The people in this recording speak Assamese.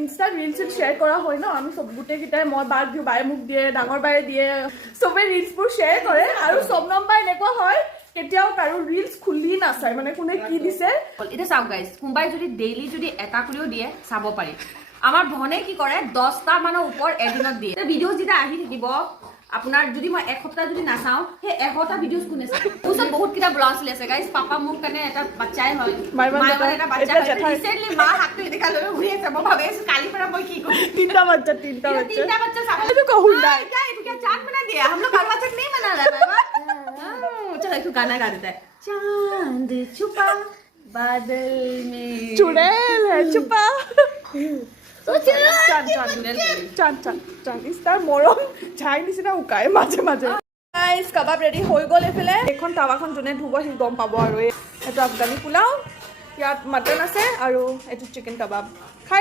ইনষ্টাত ৰিলছ শ্বেয়াৰ কৰা হয় ন আমি চব গোটেইকেইটাই মই বাক দিওঁ বায়ে মোক দিয়ে ডাঙৰ বায়ে দিয়ে চবে ৰিলছবোৰ শ্বেয়াৰ কৰে আৰু চবনম বা এনেকুৱা হয় কেতিয়াও কাৰো ৰিলছ খুলি নাচায় মানে কোনে কি দিছে এটা চাওক গাইজ কোনোবাই যদি ডেইলি যদি এটা কৰিও দিয়ে চাব পাৰি আমাৰ ভনে কি কৰে 10টা মানৰ ওপৰ এদিনত দিয়ে ভিডিঅ' যেতিয়া আহি থাকিব আপোনাৰ যদি মই এক সপ্তাহ যদি নাচাওঁ সেই 100টা ভিডিঅ'জ কোনে চায় ওচৰত বহুত কিটা ব্লগ চলি আছে গাইজ পাপা মোৰ কাৰণে এটা বাচ্চাই হয় মায়ে এটা বাচ্চা ৰিচেণ্টলি মা হাতটো দেখা লৈ ঘূৰি আছে মই ভাবি আছো কালিৰ পৰা মই কি কৰিম তিনটা বাচ্চা চাব এইটো कहूं না क्या ये क्या चांद बना दिया हम लोग बाल बच्चा नहीं बना रहा है चलो एक गाना गा देता है चांद छुपा बादल में चुड़ैल है छुपा চান ইষ্টাৰ মৰম ঝাই নিচিনা উকায় মাজে মাজে গাইজ কাবাব ৰেডি হৈ গ'ল এইফালে এখন টাৱাখন যোনে ধুব সি গম পাব আৰু এইটো আফগানী পোলাও ইয়াত মাটন আছে আৰু এইটো চিকেন কাবাব